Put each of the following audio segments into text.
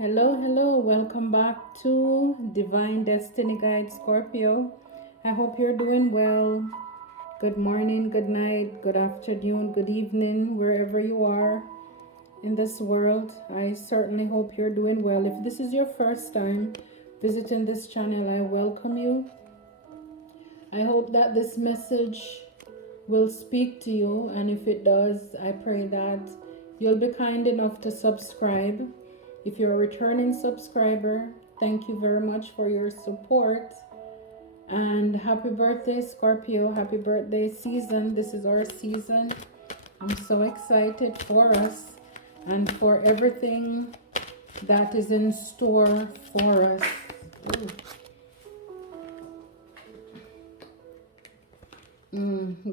Hello, welcome back to Divine Destiny Guide Scorpio. I hope you're doing well. Good morning, good night, good afternoon, good evening, wherever you are in this world. I certainly hope you're doing well. If this is your first time visiting this channel, I welcome you. I hope that this message will speak to you, and if it does, I pray that you'll be kind enough to subscribe. If you're a returning subscriber, thank you very much for your support. And happy birthday, Scorpio. Happy birthday season. This is our season. I'm so excited for us and for everything that is in store for us.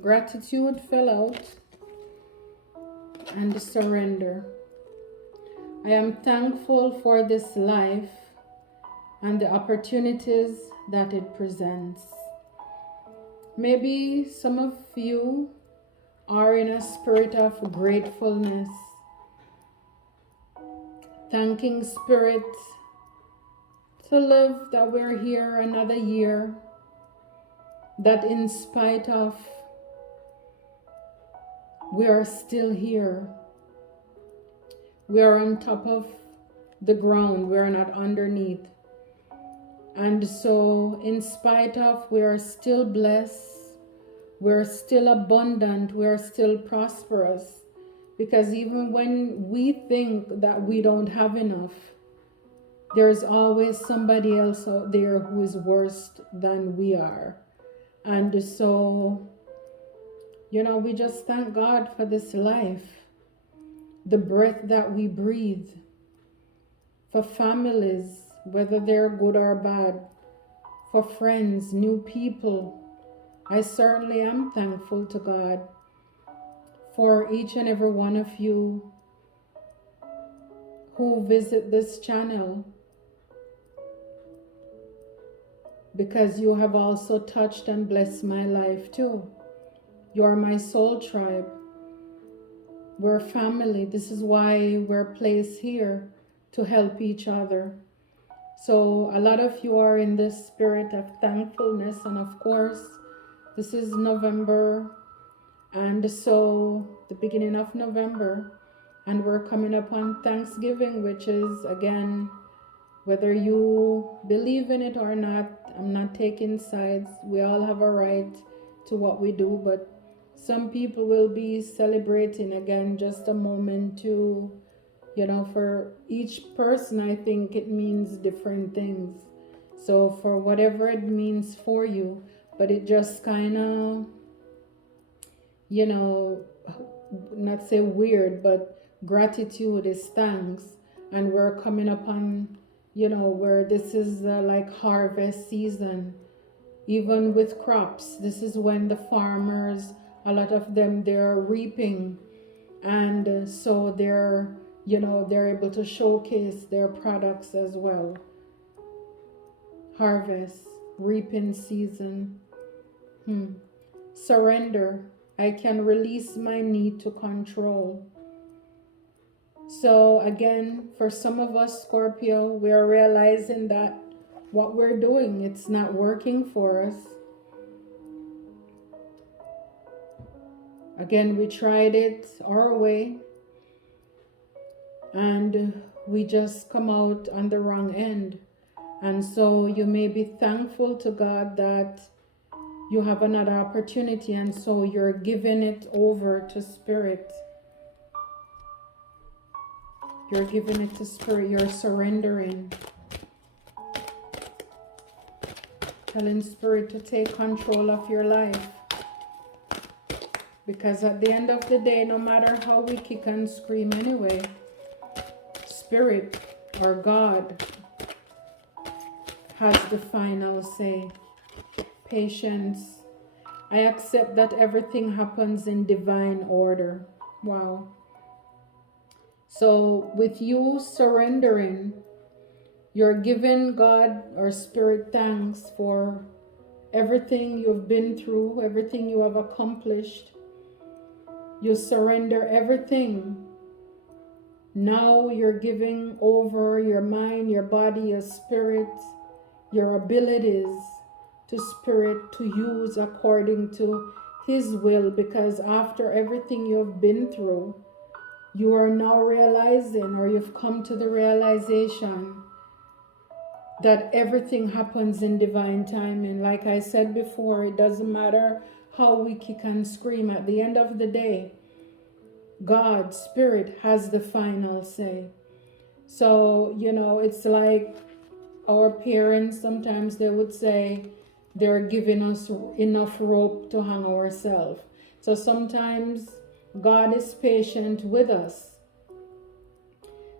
Gratitude fell out and surrender. I am thankful for this life and the opportunities that it presents. Maybe some of you are in a spirit of gratefulness, thanking Spirit to live that we're here another year, that in spite of we are still here. We are on top of the ground, we are not underneath. And so in spite of, we are still blessed, we're still abundant, we're still prosperous. Because even when we think that we don't have enough, there's always somebody else out there who is worse than we are. And so, we just thank God for this life, the breath that we breathe, for families, whether they're good or bad, for friends, new people. I certainly am thankful to God for each and every one of you who visit this channel, because you have also touched and blessed my life too. You are my soul tribe. We're family. This is why we're placed here, to help each other. So a lot of you are in this spirit of thankfulness, and of course this is November, and so the beginning of November, and we're coming up on Thanksgiving, which is, again, whether you believe in it or not, I'm not taking sides. We all have a right to what we do, but some people will be celebrating, again, just a moment to, for each person, I think it means different things. So for whatever it means for you, but it just kind of, not say weird, but gratitude is thanks. And we're coming upon, where this is like harvest season. Even with crops, this is when the farmers, a lot of them, they're reaping. And so they're able to showcase their products as well. Harvest, reaping season. Surrender. I can release my need to control. So again, for some of us, Scorpio, we are realizing that what we're doing, it's not working for us. Again, we tried it our way, and we just come out on the wrong end. And so you may be thankful to God that you have another opportunity, and so you're giving it over to Spirit. You're giving it to Spirit. You're surrendering. Telling Spirit to take control of your life. Because at the end of the day, no matter how we kick and scream anyway, Spirit or God has the final say. Patience. I accept that everything happens in divine order. Wow. So with you surrendering, you're giving God or Spirit thanks for everything you've been through, everything you have accomplished. You surrender everything Now you're giving over your mind, your body, your spirit, your abilities to Spirit to use according to His will, because after everything you've been through, you are now realizing, or you've come to the realization, that everything happens in divine timing. Like I said before, it doesn't matter how we kick and scream. At the end of the day, God, Spirit, has the final say. So, it's like our parents, sometimes they would say they're giving us enough rope to hang ourselves. So sometimes God is patient with us,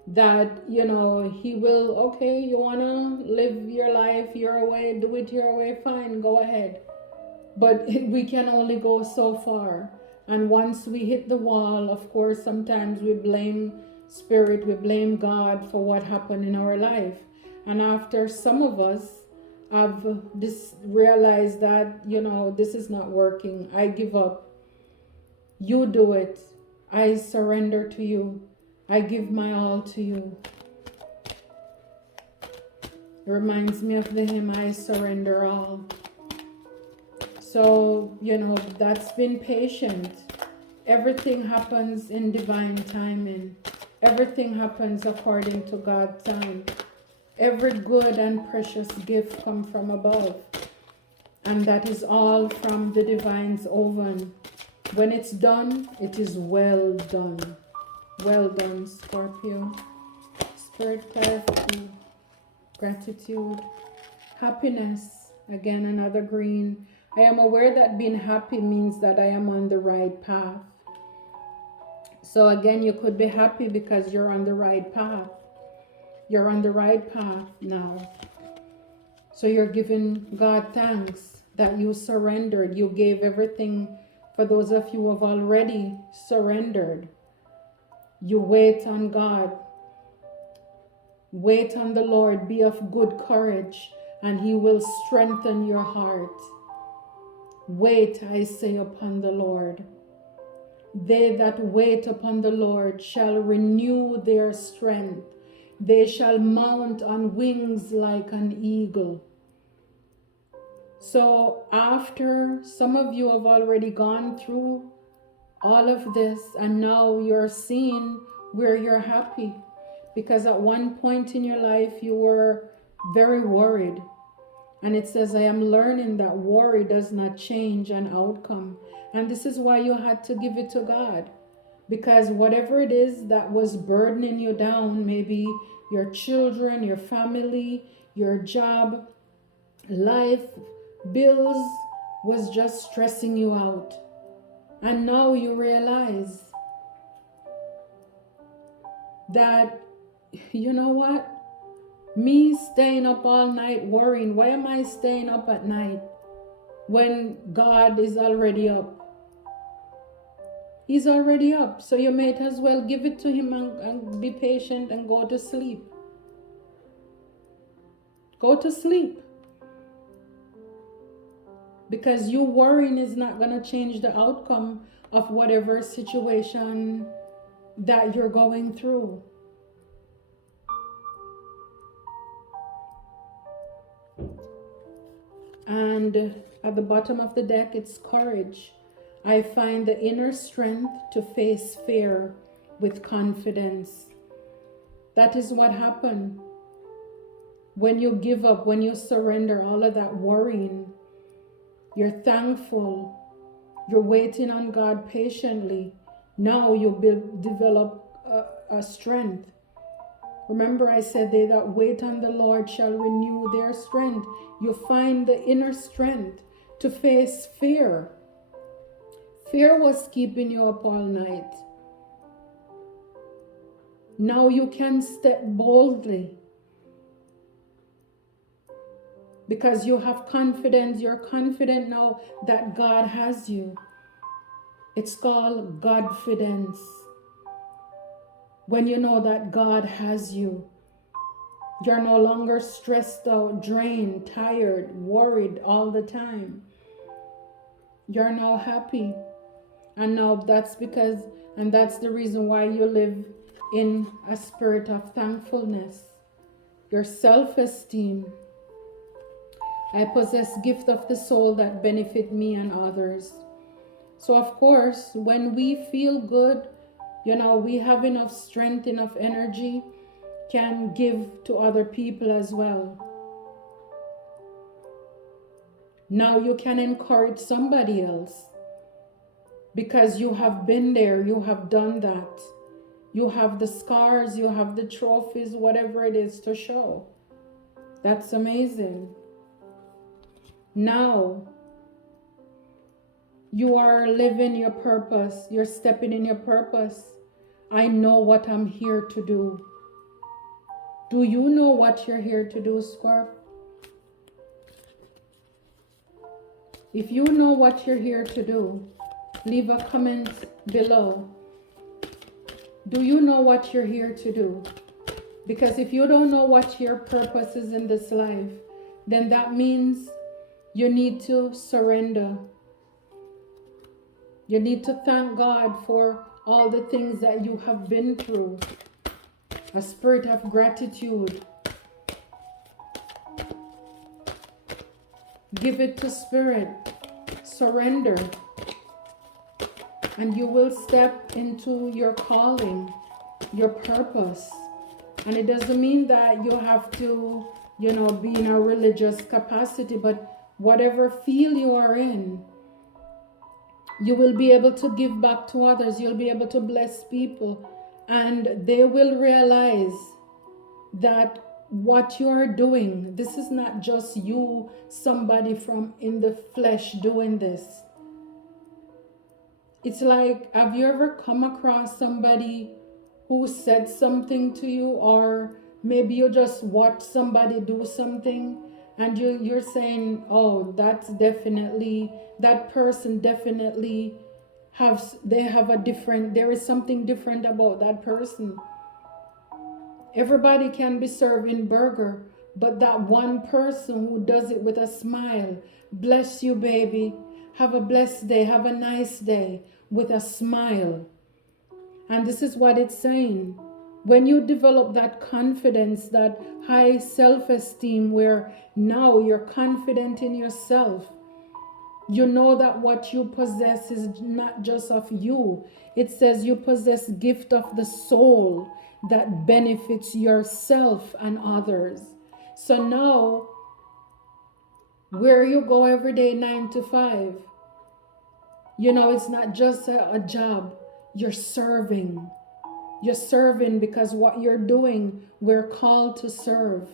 that He will, okay, you want to live your life your way, do it your way, fine, go ahead. But we can only go so far. And once we hit the wall, of course, sometimes we blame Spirit, we blame God for what happened in our life. And after some of us have realized that, this is not working, I give up. You do it. I surrender to you. I give my all to you. It reminds me of the hymn, I surrender all. So, that's been patient. Everything happens in divine timing. Everything happens according to God's time. Every good and precious gift comes from above. And that is all from the divine's oven. When it's done, it is well done. Well done, Scorpio. Spirit clarity, gratitude, happiness. Again, another green. I am aware that being happy means that I am on the right path. So again, you could be happy because you're on the right path. You're on the right path now. So you're giving God thanks that you surrendered. You gave everything. For those of you who have already surrendered, you wait on God. Wait on the Lord. Be of good courage, and He will strengthen your heart. Wait, I say, upon the Lord. They that wait upon the Lord shall renew their strength. They shall mount on wings like an eagle. So after some of you have already gone through all of this, and now you're seeing where you're happy, because at one point in your life you were very worried. And it says, I am learning that worry does not change an outcome. And this is why you had to give it to God. Because whatever it is that was burdening you down, maybe your children, your family, your job, life, bills, was just stressing you out. And now you realize that, you know what? Me staying up all night worrying, why am I staying up at night when God is already up? He's already up. So you might as well give it to Him and be patient and go to sleep. Go to sleep. Because you worrying is not going to change the outcome of whatever situation that you're going through. And at the bottom of the deck, it's courage. I find the inner strength to face fear with confidence. That is what happened. When you give up, when you surrender all of that worrying, you're thankful, you're waiting on God patiently. Now you develop a strength. Remember I said, they that wait on the Lord shall renew their strength. You find the inner strength to face fear. Fear was keeping you up all night. Now you can step boldly because you have confidence. You're confident now that God has you. It's called Godfidence. When you know that God has you, you're no longer stressed out, drained, tired, worried all the time. You're now happy. And now that's the reason why you live in a spirit of thankfulness. Your self-esteem. I possess gift of the soul that benefit me and others. So of course, when we feel good, we have enough strength, enough energy, can give to other people as well. Now you can encourage somebody else because you have been there, you have done that. You have the scars, you have the trophies, whatever it is to show. That's amazing. Now, you are living your purpose. You're stepping in your purpose. I know what I'm here to do. Do you know what you're here to do, Scorp? If you know what you're here to do, leave a comment below. Do you know what you're here to do? Because if you don't know what your purpose is in this life, then that means you need to surrender. You need to thank God for all the things that you have been through. A spirit of gratitude. Give it to Spirit. Surrender. And you will step into your calling, your purpose. And it doesn't mean that you have to, be in a religious capacity, but whatever field you are in, you will be able to give back to others. You'll be able to bless people. And they will realize that what you are doing, this is not just you, somebody from in the flesh doing this. It's like, have you ever come across somebody who said something to you, or maybe you just watch somebody do something and you're saying, oh, that's definitely, that person definitely there is something different about that person. Everybody can be serving burger, but that one person who does it with a smile, bless you, baby, have a blessed day, have a nice day, with a smile. And this is what it's saying. When you develop that confidence, that high self-esteem, where now you're confident in yourself, you know that what you possess is not just of you. It says you possess gift of the soul that benefits yourself and others. So now, where you go every day, 9 to 5, it's not just a job. You're serving. You're serving because what you're doing, we're called to serve.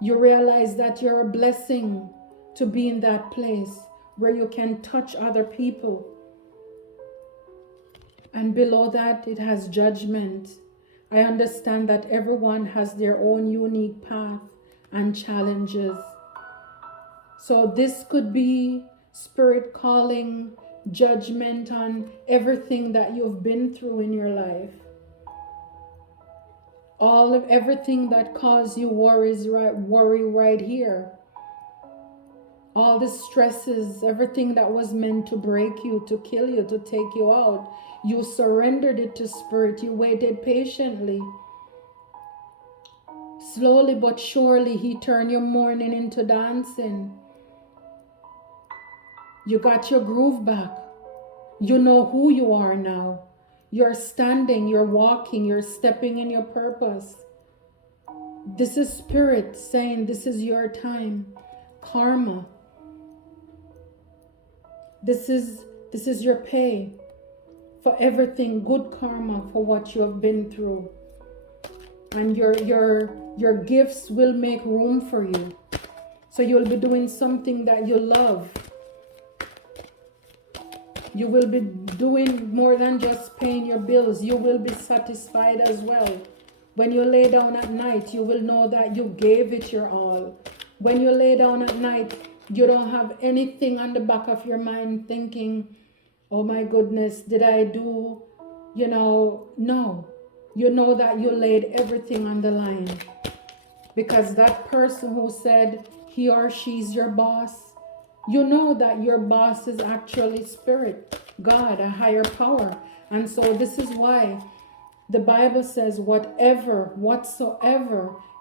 You realize that you're a blessing to be in that place where you can touch other people. And below that, it has judgment. I understand that everyone has their own unique path and challenges. So this could be Spirit calling judgment on everything that you've been through in your life. Everything that caused you worry right here. All the stresses, everything that was meant to break you, to kill you, to take you out. You surrendered it to Spirit. You waited patiently. Slowly but surely, He turned your mourning into dancing. You got your groove back. You know who you are now. You're standing, you're walking, you're stepping in your purpose. This is Spirit saying this is your time. Karma. This is your pay for everything, good karma for what you have been through. And your gifts will make room for you. So you'll be doing something that you love. You will be doing more than just paying your bills. You will be satisfied as well. When you lay down at night, you will know that you gave it your all. When you lay down at night, you don't have anything on the back of your mind thinking, oh my goodness, did I do, no. You know that you laid everything on the line. Because that person who said he or she's your boss, you know that your boss is actually Spirit, God, a higher power. And so this is why The Bible says, whatsoever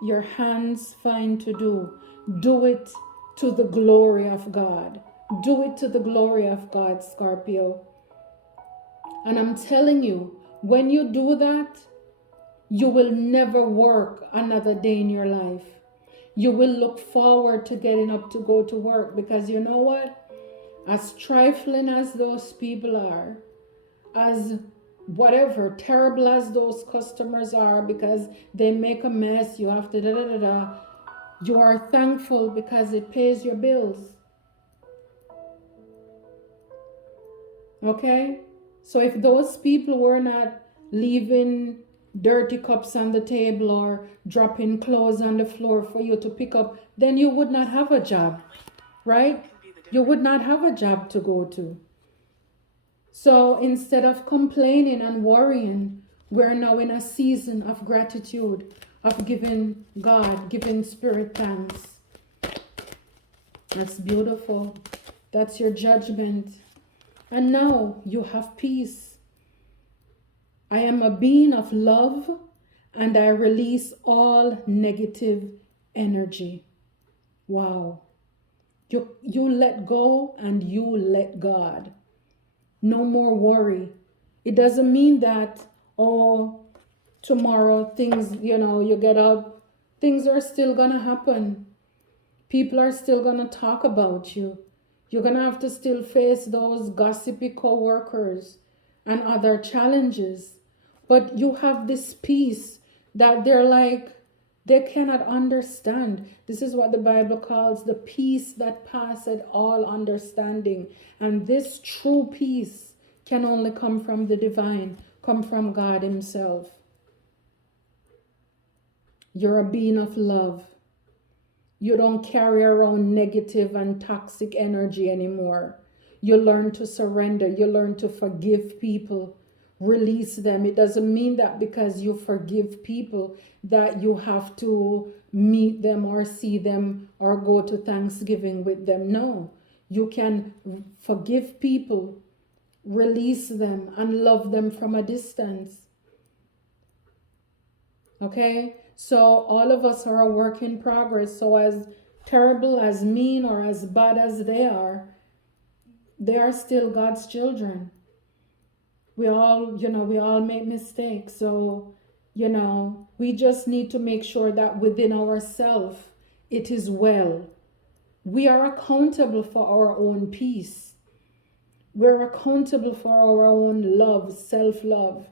your hands find to do it to the glory of God. Do it to the glory of God, Scorpio. And I'm telling you, when you do that, you will never work another day in your life. You will look forward to getting up to go to work, because you know what? As trifling as those people are, as whatever terrible as those customers are because they make a mess, you have to da da da da, you are thankful because it pays your bills. Okay? So if those people were not leaving dirty cups on the table or dropping clothes on the floor for you to pick up, then you would not have a job, right? You would not have a job to go to. So instead of complaining and worrying, we're now in a season of gratitude, of giving God, giving Spirit thanks. That's beautiful. That's your judgment. And now you have peace. I am a being of love, and I release all negative energy. Wow. You let go and you let God. No more worry. It doesn't mean that, oh, tomorrow things, you get up, things are still going to happen. People are still going to talk about you. You're going to have to still face those gossipy co-workers and other challenges. But you have this peace that they're like, they cannot understand. This is what the Bible calls the peace that passeth all understanding. And this true peace can only come from the divine, come from God himself. You're a being of love. You don't carry around negative and toxic energy anymore. You learn to surrender. You learn to forgive people. Release them. It doesn't mean that because you forgive people that you have to meet them or see them or go to Thanksgiving with them. No, you can forgive people, release them, and love them from a distance. Okay, so all of us are a work in progress. So as terrible, as mean, or as bad as they are still God's children. We all make mistakes. So, we just need to make sure that within ourselves it is well. We are accountable for our own peace. We're accountable for our own love, self-love.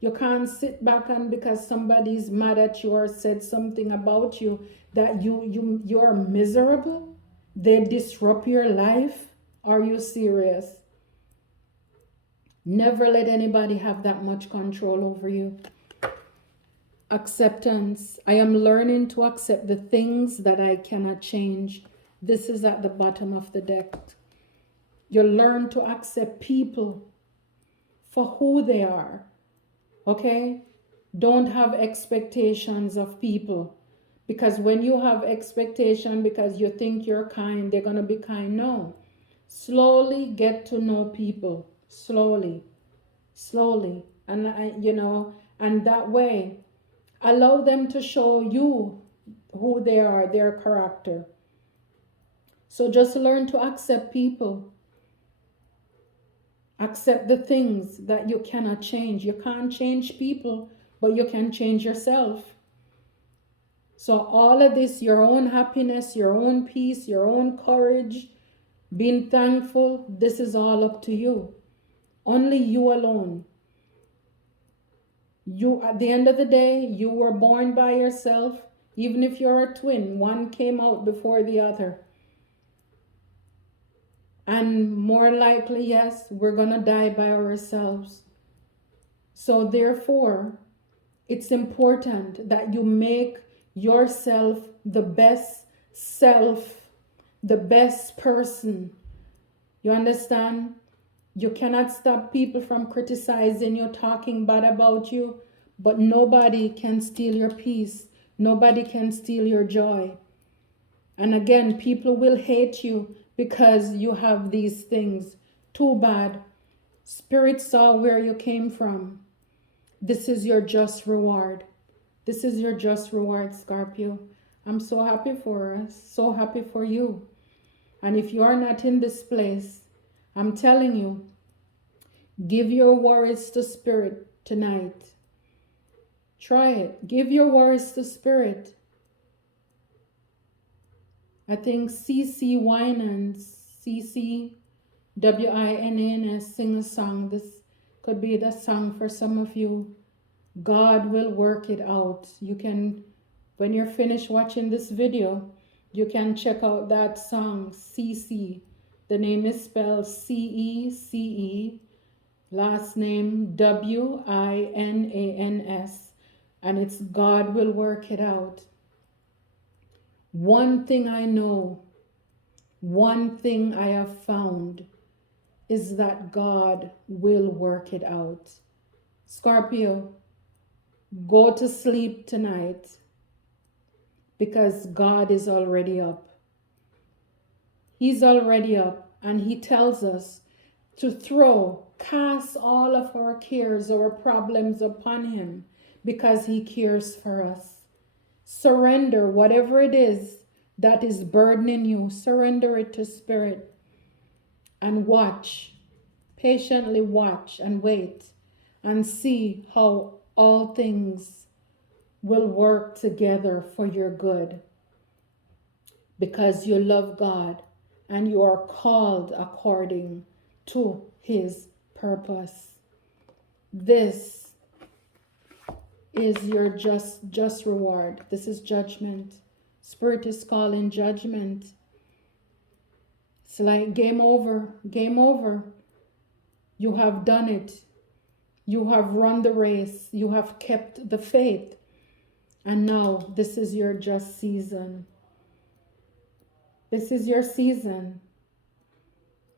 You can't sit back and because somebody's mad at you or said something about you that you're miserable. They disrupt your life. Are you serious? Never let anybody have that much control over you. Acceptance. I am learning to accept the things that I cannot change. This is at the bottom of the deck. You learn to accept people for who they are. Okay? Don't have expectations of people. Because when you have expectation because you think you're kind, they're going to be kind. No. Slowly get to know people. Slowly. And and that way, allow them to show you who they are, their character. So just learn to accept people. Accept the things that you cannot change. You can't change people, but you can change yourself. So all of this, your own happiness, your own peace, your own courage, being thankful, this is all up to you. Only you alone. You, at the end of the day, you were born by yourself. Even if you're a twin, one came out before the other. And more likely, yes, we're going to die by ourselves. So therefore, it's important that you make yourself the best self, the best person. You understand? You cannot stop people from criticizing you, talking bad about you, but nobody can steal your peace. Nobody can steal your joy. And again, people will hate you because you have these things. Too bad. Spirit saw where you came from. This is your just reward. This is your just reward, Scorpio. I'm so happy for us, so happy for you. And if you are not in this place, I'm telling you, give your worries to Spirit tonight. Try it. Give your worries to Spirit. I think CC Winans, CC WINANS, sing a song. This could be the song for some of you. God will work it out. You can, when you're finished watching this video, you can check out that song, CC. The name is spelled CECE, last name WINANS, and it's God will work it out. One thing I know, one thing I have found is that God will work it out. Scorpio, go to sleep tonight because God is already up. He's already up, and he tells us to cast all of our cares, our problems upon him because he cares for us. Surrender whatever it is that is burdening you. Surrender it to Spirit and watch. Patiently watch and wait and see how all things will work together for your good because you love God and you are called according to his purpose. This is your just reward. This is judgment. Spirit is calling judgment. It's like game over, game over. You have done it. You have run the race. You have kept the faith. And now this is your just season. This is your season.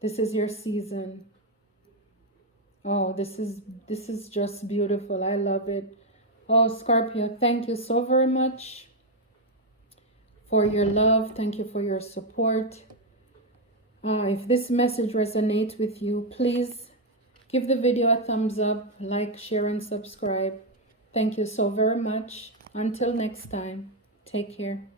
This is your season. Oh, this is just beautiful. I love it. Oh, Scorpio, thank you so very much for your love. Thank you for your support. If this message resonates with you, please give the video a thumbs up, like, share, and subscribe. Thank you so very much. Until next time, take care.